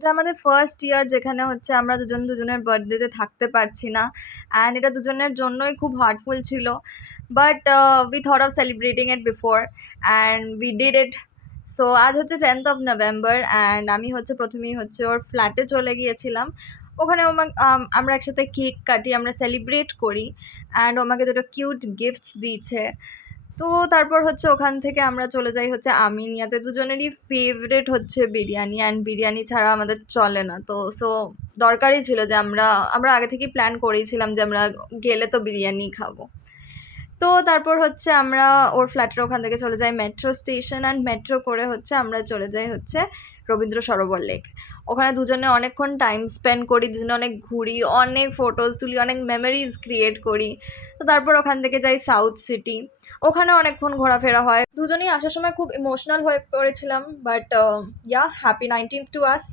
এটা আমাদের first year যেখানে হচ্ছে আমরা দুজন দুজনের বার্থডেতে থাকতে পারছি না, অ্যান্ড এটা দুজনের জন্যই খুব হার্টফুল ছিল। But we thought of celebrating it before and we did it. So আজ হচ্ছে 10th অফ নভেম্বর, অ্যান্ড আমি হচ্ছে প্রথমেই হচ্ছে ওর ফ্ল্যাটে চলে গিয়েছিলাম। ওখানে আমরা একসাথে কেক কাটি, আমরা সেলিব্রেট করি, অ্যান্ড ও আমাকে দুটো কিউট গিফটস দিয়েছে। তো তারপর হচ্ছে ওখান থেকে আমরা চলে যাই হচ্ছে আমিনিয়াতে। দুজনেরই ফেভারিট হচ্ছে বিরিয়ানি, অ্যান্ড বিরিয়ানি ছাড়া আমাদের চলে না। তো সো দরকারই ছিল যে আমরা আমরা আগে থেকেই প্ল্যান করেইছিলাম যে আমরা গেলে তো বিরিয়ানি খাবো। তো তারপর হচ্ছে আমরা ওর ফ্ল্যাটের ওখান থেকে চলে যাই মেট্রো স্টেশন, অ্যান্ড মেট্রো করে হচ্ছে আমরা চলে যাই হচ্ছে রবীন্দ্র সরোবর লেক। ওখানে দুজনে অনেকক্ষণ টাইম স্পেন্ড করি, দুজনে অনেক ঘুরি, অনেক ফটোজ তুলি, অনেক মেমোরিজ ক্রিয়েট করি। তো তারপর ওখান থেকে যাই সাউথ সিটি, ওখানে অনেকক্ষণ ঘোরাফেরা হয়। দুজনেই আসার সময় খুব ইমোশনাল হয়ে পড়েছিলাম, but yeah, happy 19th to us.